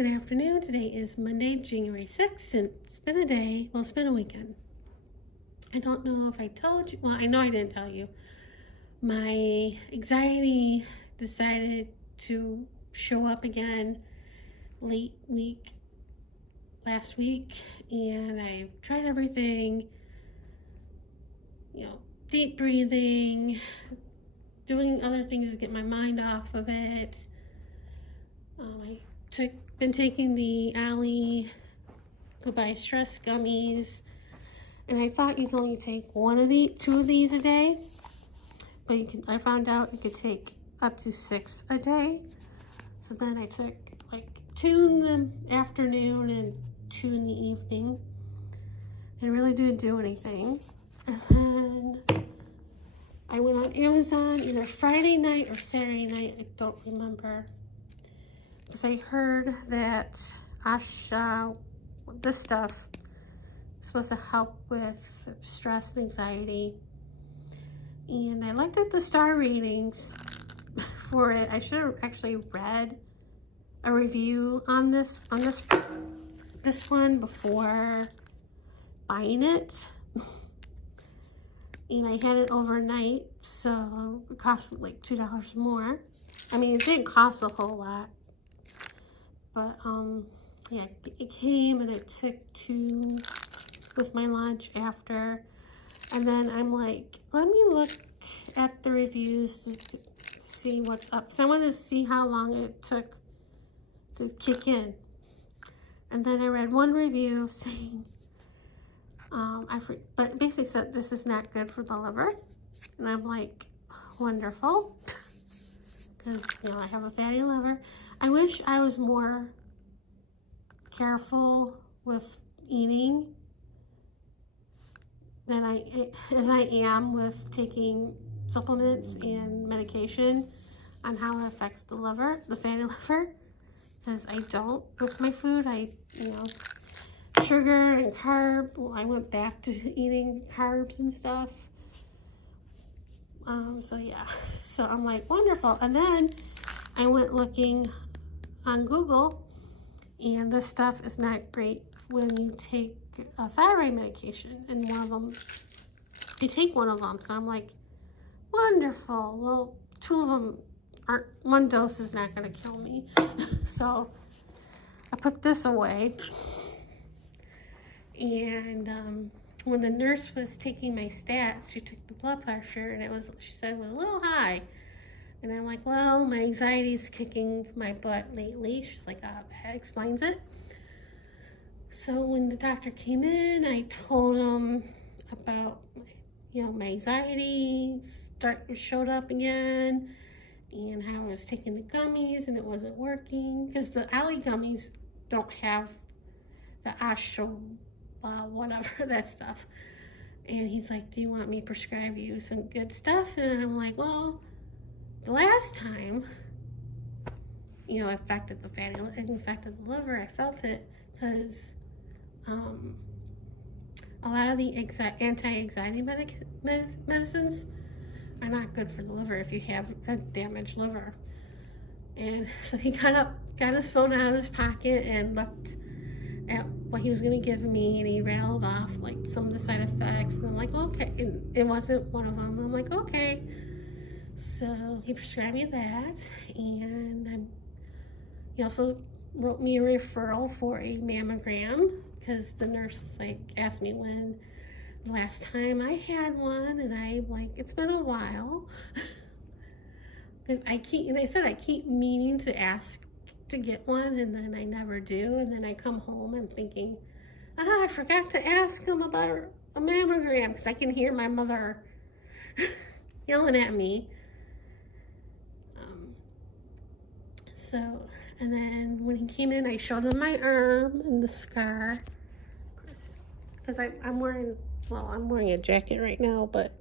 Good afternoon. Today is Monday, January 6th, and it's been a day. Well, it's been a weekend. I don't know if I told you. Well, I know I didn't tell you. My anxiety decided to show up again late week last week, and I tried everything, deep breathing, doing other things to get my mind off of it. Been taking the Alley Goodbye Stress gummies, and I thought you can only take two of these a day, but I found out you could take up to 6 a day. So then I took like 2 in the afternoon and 2 in the evening, and it really didn't do anything. And then I went on Amazon either Friday night or Saturday night, I don't remember, because I heard that this stuff is supposed to help with stress and anxiety. And I looked at the star ratings for it. I should have actually read a review on this one before buying it. And I had it overnight, so it cost like $2 more. I mean, it didn't cost a whole lot, but yeah, it came and I took 2 with my lunch after. And then I'm like, let me look at the reviews to see what's up. So I wanted to see how long it took to kick in. And then I read one review saying, but basically said this is not good for the liver. And I'm like, wonderful, because I have a fatty liver. I wish I was more careful with eating than as I am with taking supplements and medication on how it affects the liver, the fatty liver, because I don't with my food. Sugar and carb. Well, I went back to eating carbs and stuff. So yeah, so I'm like, wonderful. And then I went looking on Google, and this stuff is not great when you take a thyroid medication, and you take one of them. So I'm like, wonderful. Well, 2 of them aren't, 1 dose is not going to kill me. So I put this away. And when the nurse was taking my stats, she took the blood pressure, and she said it was a little high. And I'm like, well, my anxiety is kicking my butt lately. She's like, that explains it. So when the doctor came in, I told him about, my anxiety showed up again, and how I was taking the gummies and it wasn't working, because the Alley gummies don't have the whatever, that stuff. And he's like, do you want me to prescribe you some good stuff? And I'm like, well, the last time, it affected the liver. I felt it because a lot of the anti-anxiety medicines are not good for the liver if you have a damaged liver. And so he got his phone out of his pocket and looked at what he was going to give me, and he rattled off like some of the side effects, and I'm like, okay. And it wasn't one of them. I'm like, okay. So he prescribed me that, and he also wrote me a referral for a mammogram, because the nurse asked me when the last time I had one, and I'm like, it's been a while. Because I keep meaning to ask to get one, and then I never do. And then I come home, I'm thinking, I forgot to ask him about a mammogram, because I can hear my mother yelling at me. And then when he came in, I showed him my arm and the scar, because I'm wearing a jacket right now, but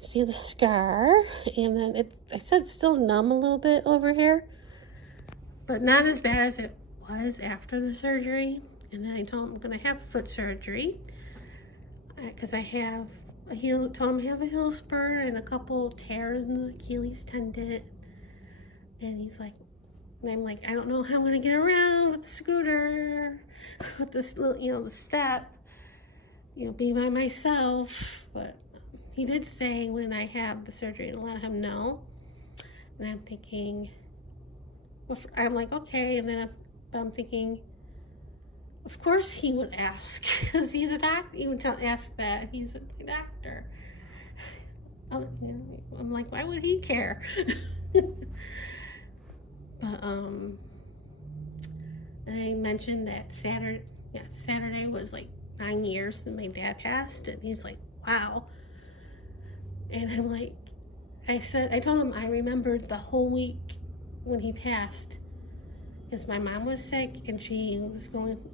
see the scar. And then I said it's still numb a little bit over here, but not as bad as it was after the surgery. And then I told him I'm going to have foot surgery, because I have told him I have a heel spur and a couple tears in the Achilles tendon. And he's like, And I'm like, I don't know how I'm gonna get around with the scooter, with this little, the step, be by myself. But he did say when I have the surgery to let him know. And I'm thinking, I'm like, okay. And then I'm thinking, of course he would ask, because he's a doctor. He would ask that. He's a doctor. I'm like, why would he care? But I mentioned that Saturday was like 9 years since my dad passed, and he's like, wow. And I'm like, I told him I remembered the whole week when he passed, because my mom was sick and she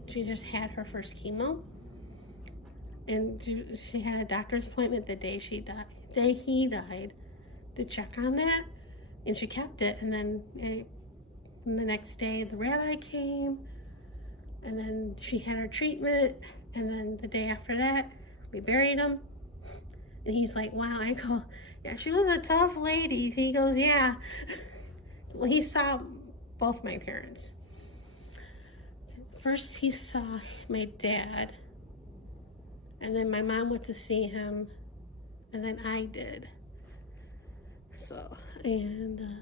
just had her first chemo, and she had a doctor's appointment the day he died to check on that, and she kept it. And then the next day the rabbi came, and then she had her treatment, and then the day after that we buried him. And he's like, wow. I go, yeah, she was a tough lady. He goes, yeah. Well, he saw both my parents. First he saw my dad, and then my mom went to see him, and then I did. So then,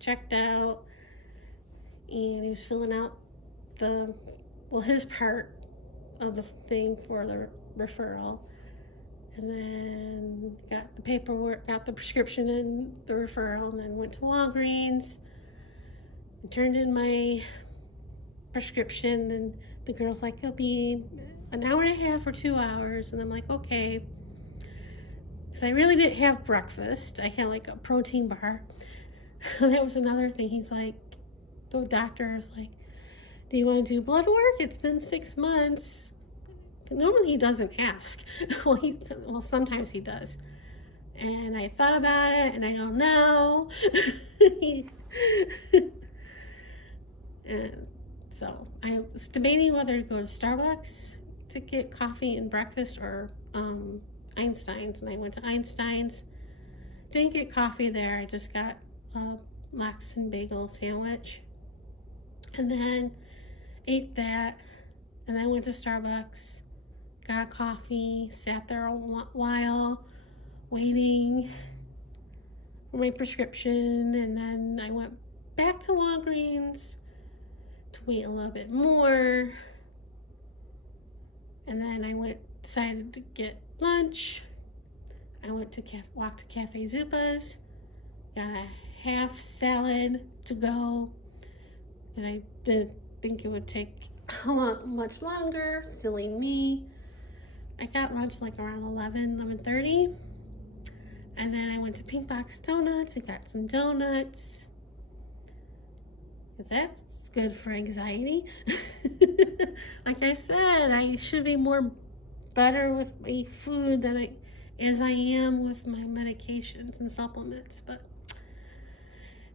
checked out, and he was filling out his part of the thing for the referral, and then got the paperwork, got the prescription and the referral, and then went to Walgreens and turned in my prescription, and the girl's like, it'll be an hour and a half or 2 hours, and I'm like, okay. Because I really didn't have breakfast. I had like a protein bar. That was another thing. He's like, the doctor is like, do you want to do blood work? It's been 6 months. Normally he doesn't ask. Well, sometimes he does. And I thought about it, and I go, no. And so I was debating whether to go to Starbucks to get coffee and breakfast, or Einstein's, and I went to Einstein's. Didn't get coffee there. I just got a lox and bagel sandwich, and then ate that, and then went to Starbucks, got coffee, sat there a while waiting for my prescription, and then I went back to Walgreens to wait a little bit more, and then I decided to get lunch. I went to walked to Cafe Zupa's, got a half salad to go, and I didn't think it would take much longer. Silly me. I got lunch like around 11:30, and then I went to Pink Box Donuts and got some donuts, because that's good for anxiety. Like I said, I should be better with my food as I am with my medications and supplements. But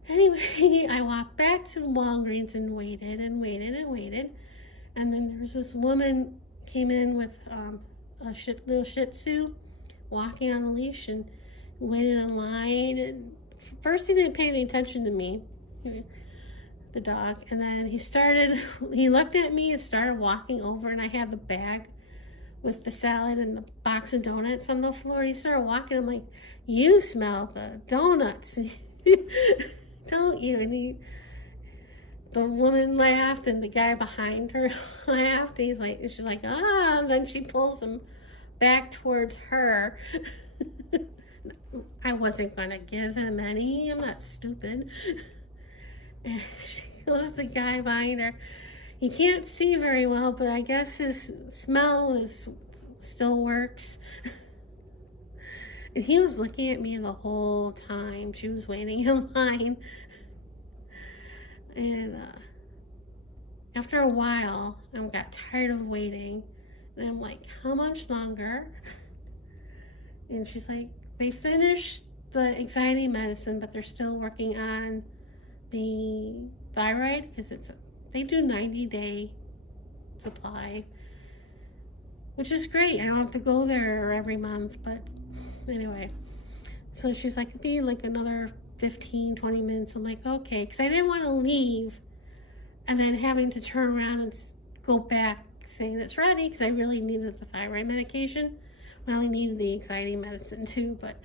anyway, I walked back to Walgreens and waited and waited and waited, and then there was this woman came in with a little Shih Tzu, walking on a leash, and waited in line. And first he didn't pay any attention to me, the dog, and then he looked at me and started walking over, and I had the bag with the salad and the box of donuts on the floor. He started walking. I'm like, you smell the donuts, don't you? And the woman laughed, and the guy behind her laughed. She's like, ah, and then she pulls him back towards her. I wasn't gonna give him any. I'm not stupid. And she goes, the guy behind her, he can't see very well, but I guess his smell still works. And he was looking at me the whole time. She was waiting in line. And after a while, I got tired of waiting. And I'm like, how much longer? And she's like, they finished the anxiety medicine, but they're still working on the thyroid, because they do 90-day supply, which is great. I don't have to go there every month. But anyway, so she's like, it'd be like another 15, 20 minutes. I'm like, okay, because I didn't want to leave and then having to turn around and go back saying it's ready, because I really needed the thyroid medication. Well, I needed the anxiety medicine too, but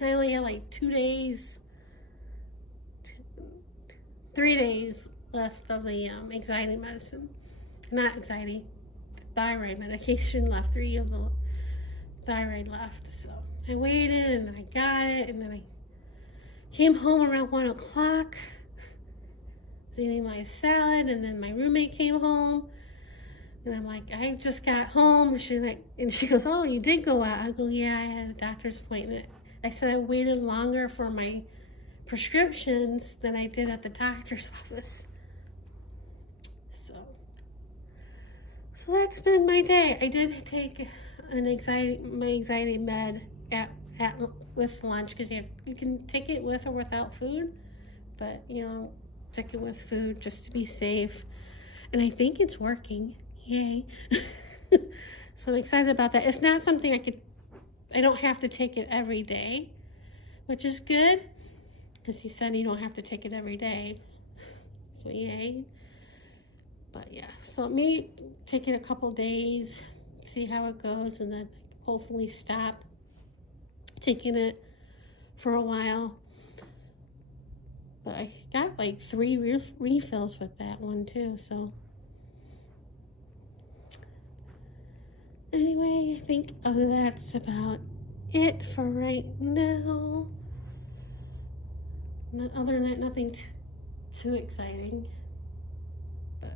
I only had like 2 days, 3 days left of the anxiety medicine. Not anxiety, thyroid medication left, 3 of the thyroid left. So I waited and then I got it, and then I came home around 1 o'clock, was eating my salad, and then my roommate came home. And I'm like, I just got home. She's like, and she goes, oh, you did go out. I go, yeah, I had a doctor's appointment. I said I waited longer for my prescriptions than I did at the doctor's office. So that's been my day. I did take my anxiety med with lunch, because you can take it with or without food, but take it with food just to be safe. And I think it's working. Yay. So I'm excited about that. It's not something I don't have to take it every day, which is good, because he said you don't have to take it every day. So yay. But yeah, so maybe take it a couple days, see how it goes, and then hopefully stop taking it for a while. But I got like 3 refills with that one too, so. Anyway, I think that's about it for right now. Other than that, nothing too exciting. But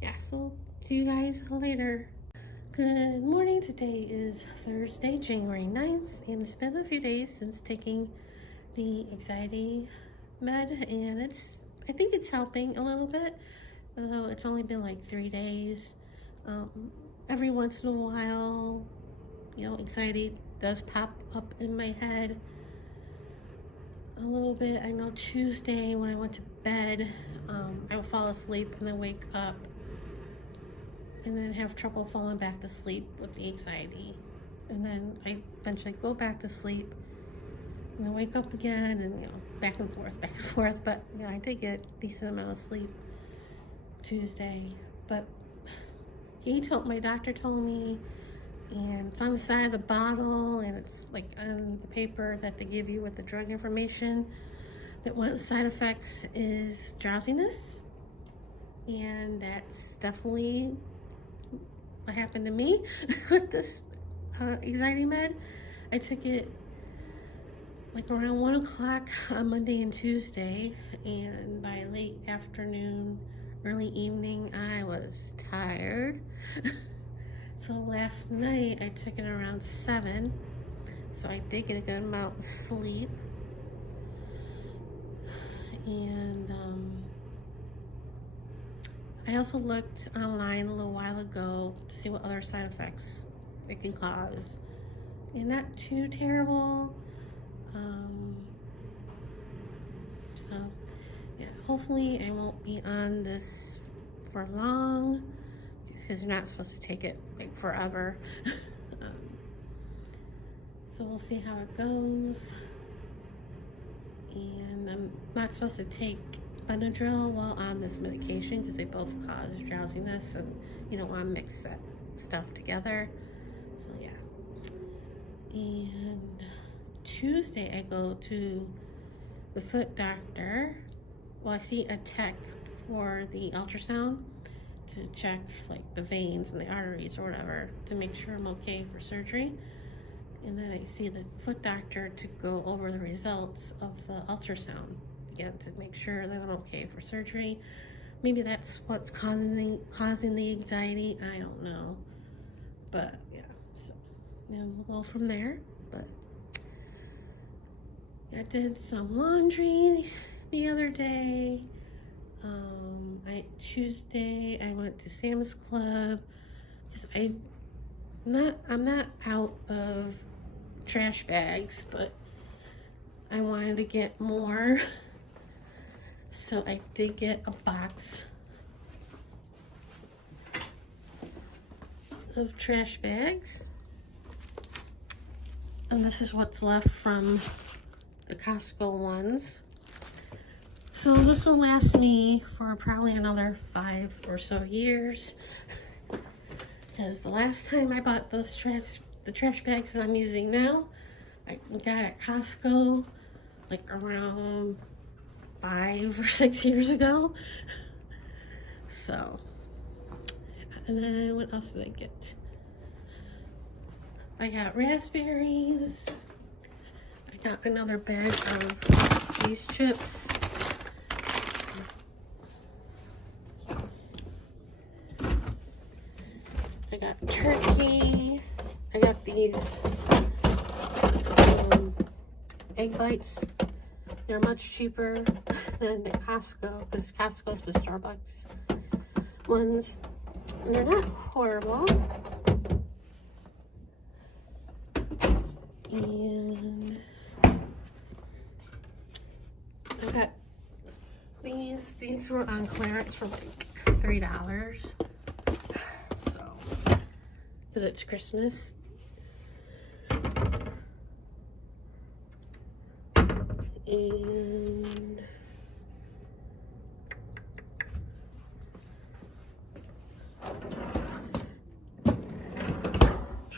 yeah, so see you guys later. Good morning. Today is Thursday, January 9th, and it's been a few days since taking the anxiety med, and I think it's helping a little bit, although it's only been like 3 days. Every once in a while, anxiety does pop up in my head a little bit. I know Tuesday when I went to bed, I would fall asleep and then wake up and then have trouble falling back to sleep with the anxiety. And then I eventually go back to sleep and then wake up again, and back and forth. But I did get a decent amount of sleep Tuesday. But my doctor told me, and it's on the side of the bottle, and it's like on the paper that they give you with the drug information, that one of the side effects is drowsiness. And that's definitely what happened to me with this anxiety med. I took it like around 1 o'clock on Monday and Tuesday, and by late afternoon, early evening, I was tired. So last night I took it around 7, so I did get a good amount of sleep. And I also looked online a little while ago to see what other side effects it can cause, and not too terrible. So yeah, hopefully I won't be on this for long, because you're not supposed to take it like forever. So we'll see how it goes. And I'm not supposed to take Benadryl while on this medication, because they both cause drowsiness, and you don't want to mix that stuff together. So yeah. And Tuesday I go to the foot doctor. Well, I see a tech for the ultrasound to check like the veins and the arteries or whatever, to make sure I'm okay for surgery. And then I see the foot doctor to go over the results of the ultrasound again, to make sure that I'm okay for surgery. Maybe that's what's causing the anxiety. I don't know. But yeah, so then we'll go from there. But I did some laundry the other day. Tuesday I went to Sam's Club, because I'm not out of trash bags, but I wanted to get more, so I did get a box of trash bags, and this is what's left from the Costco ones. So this will last me for probably another 5 or so years. Because the last time I bought the trash bags that I'm using now, I got at Costco like around 5 or 6 years ago. So, and then what else did I get? I got raspberries. I got another bag of cheese chips. I got turkey. I got these egg bites. They're much cheaper than at Costco, because Costco's the Starbucks ones. And they're not horrible. And I got these. These were on clearance for like $3. So, because it's Christmas. And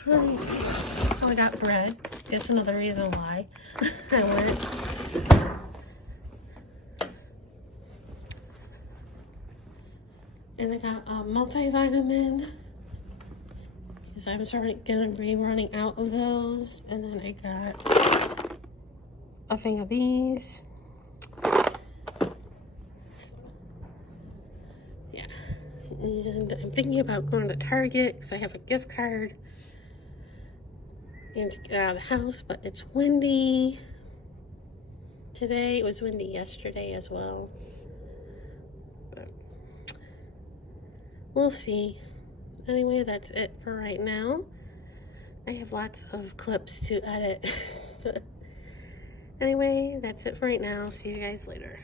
oh, I got bread. That's another reason why I went. And I got a multivitamin, because I'm gonna be running out of those. And then I got a thing of these. Yeah. And I'm thinking about going to Target because I have a gift card and to get out of the house, but it's windy today. It was windy yesterday as well. But we'll see. Anyway, that's it for right now. I have lots of clips to edit. But anyway, that's it for right now. See you guys later.